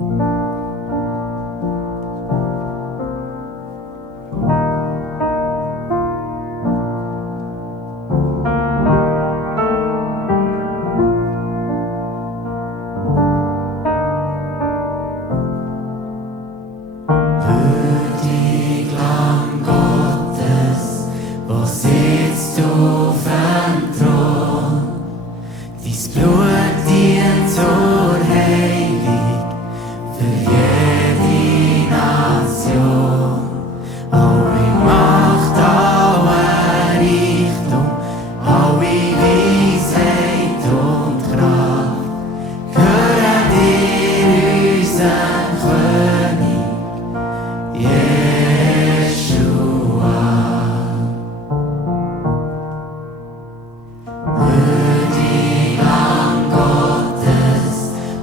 Würdig Lamm Gottes, wo sitzt du auf dem Thron? Dein Blut dient zur Heilung für jede Nation. Alle Macht, alle Reichtum, alle Weisheit und Kraft gehören dir, unserem König, Jeshua. Würdig Lamm Gottes,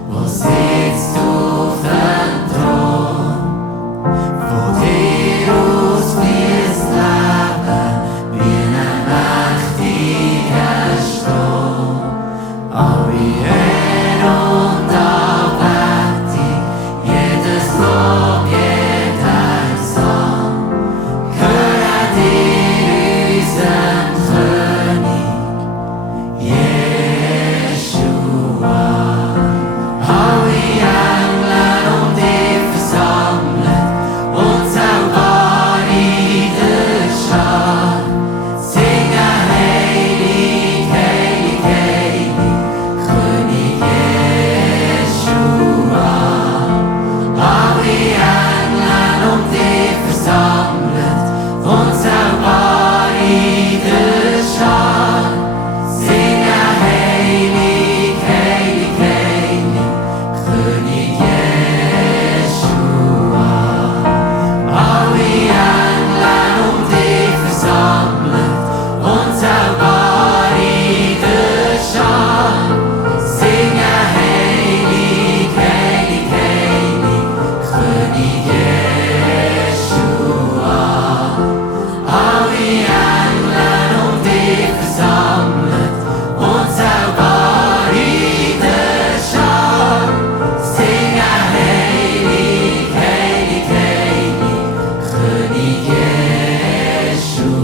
wo sitzt du auf dem Thron? Von dir aus fließt Leben wie ein mächtiger Strom. Alle Ehre und Anbetung, jedes Lob, jeder Gesang gehören dir, unserem König, Jeshua. Alle Engel um dich versammelt und selber in der Schar singen heilig, heilig, heilig, König Jeshua. Alle Engel um dich versammelt und selber in der Schar singen heilig, heilig, heilig, König Jeshua. Alle Engel um dich versammelt und selber in der Schar singen heilig, heilig, heilig, König Jeshua. Alle Engel um dich versammelt und selber in der Schar singen heilig, heilig, heilig, König Jeshua.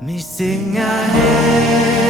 Wir singen heilig.